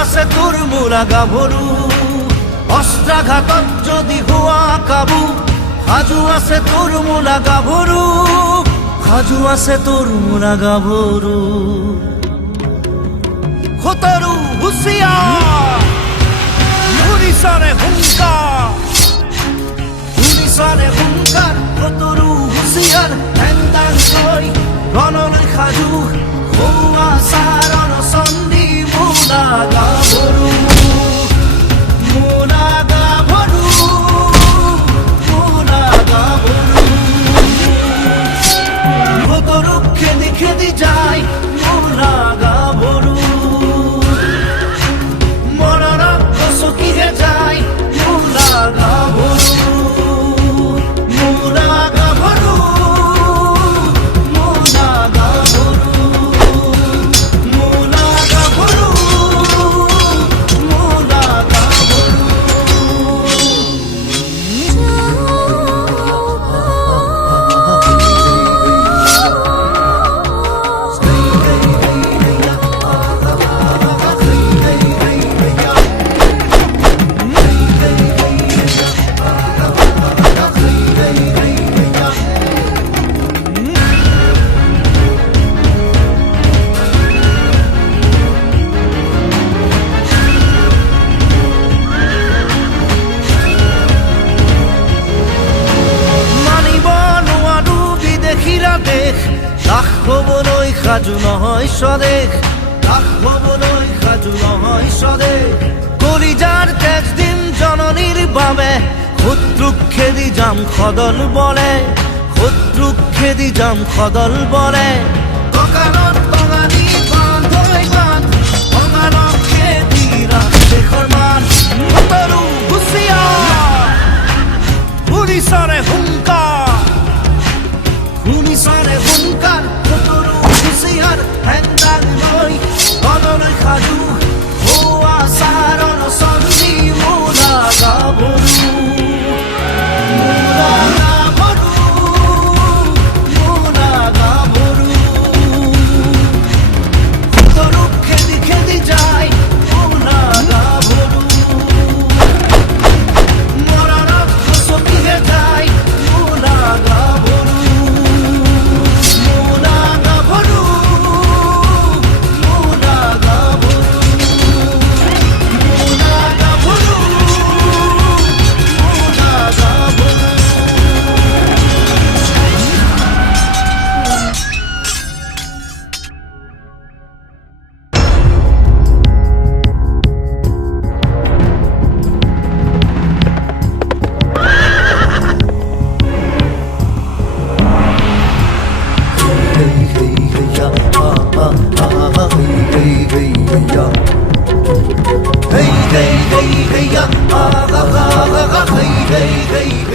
আছে তোৰ মোৰা গাভৰু অস্ত্ৰাঘাতত যদি হোৱা কাবু সাজু আছে তোৰ মোৰা গাভৰু সাজু আছে তোৰ মোৰা গাভৰু খতৰু হুঁচিয়াৰ শুনিছানে হুংকাৰ শুনিছানে হুংকাৰ খতৰু হুঁচিয়াৰ হেংদাং লৈ ৰণলৈ সাজু হোৱা চাৰণ চন্দী মোৰা গাভৰু মোৰা গাভৰু মোৰা গাভৰু খতৰু খেদি খেদি যায় মোৰা গাভৰু মৰণত গচকিহে যায় মোৰা গাভৰু মোৰা গাভৰু মোৰা গাভৰু মোৰা গাভৰু মোৰা গাভৰু লাখ হবলৈ সাজু নহয় স্বদেশ লাখ হবলৈ সাজু নহয় স্বদেশ কলিজাৰ তেজ দিম জননীৰ বাবে শত্ৰুক খেদি যাম সদল বলে শত্ৰুক খেদি যাম সদল বলে কঁকালত টঙালি বান্ধ হৈ বান্ধ অঙানক খেদি ৰাখ দেশৰ মান খতৰু হুঁচিয়াৰ শুনিছানে হুংকাৰ শুনিছানে হুংকাৰ খতৰু হুঁচিয়াৰ হেংদাং লৈ ৰণলৈ সাজু হোৱা চাৰণ চন্দী মোৰা গাভৰু মোৰা গাভৰু মোৰা গাভৰু খতৰু খেদি খেদি যায় মোৰা গাভৰু মৰণত গচকিহে যায় মোৰা গাভৰু মোৰা গাভৰু মোৰা গাভৰু মোৰা গাভৰু মোৰা গাভৰু hey hey hey hey ya, ah ah ah ah hey hey hey